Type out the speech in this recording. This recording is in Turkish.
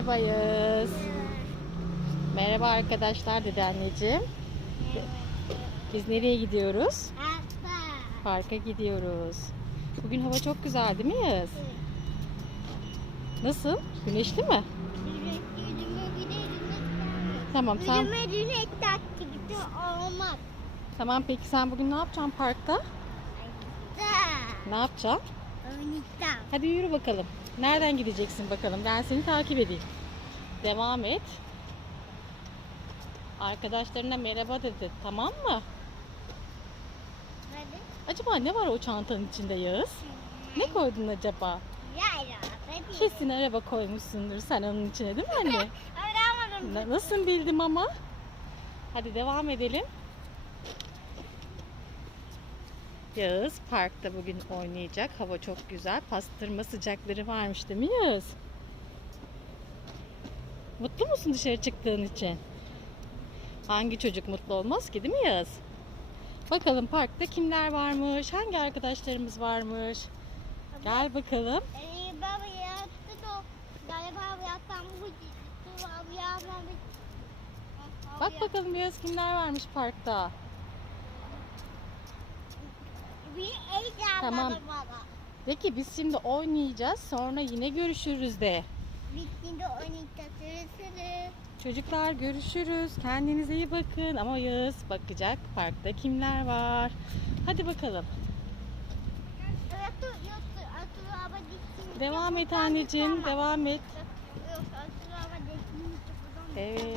Merhaba Yağız. Merhaba arkadaşlar dedi anneciğim. Biz nereye gidiyoruz? Parka gidiyoruz. Bugün hava çok güzel değil mi Yağız? Nasıl? Güneşli mi? Tamam sen tamam peki sen bugün ne yapacaksın parkta? Ne yapacaksın? Oynayacağım. Hadi yürü bakalım. Nereden gideceksin bakalım? Ben seni takip edeyim. Devam et. Arkadaşlarına merhaba dedi. Tamam mı? Hadi. Acaba ne var o çantanın içinde Yağız? Ne koydun acaba? Kesin araba koymuşsundur sen onun içine değil mi anne? Öğrenmedim. Na- Nasıl bildim ama? Hadi devam edelim. Yağız parkta bugün oynayacak. Hava çok güzel. Pastırma sıcakları varmış değil mi Yağız? Mutlu musun dışarı çıktığın için? Hangi çocuk mutlu olmaz ki değil mi Yağız? Bakalım parkta kimler varmış? Hangi arkadaşlarımız varmış? Gel bakalım. Baba yattı da galiba yattan bu gitti. Abi yapmamış. Bak bakalım Yağız kimler varmış parkta. Tamam. De ki biz şimdi oynayacağız sonra yine görüşürüz de. Bittiğinde oynayacağız. Sürüsürü. Çocuklar görüşürüz. Kendinize iyi bakın. Ama Yağız bakacak parkta kimler var. Hadi bakalım. Devam et anneciğim. Devam et. Evet.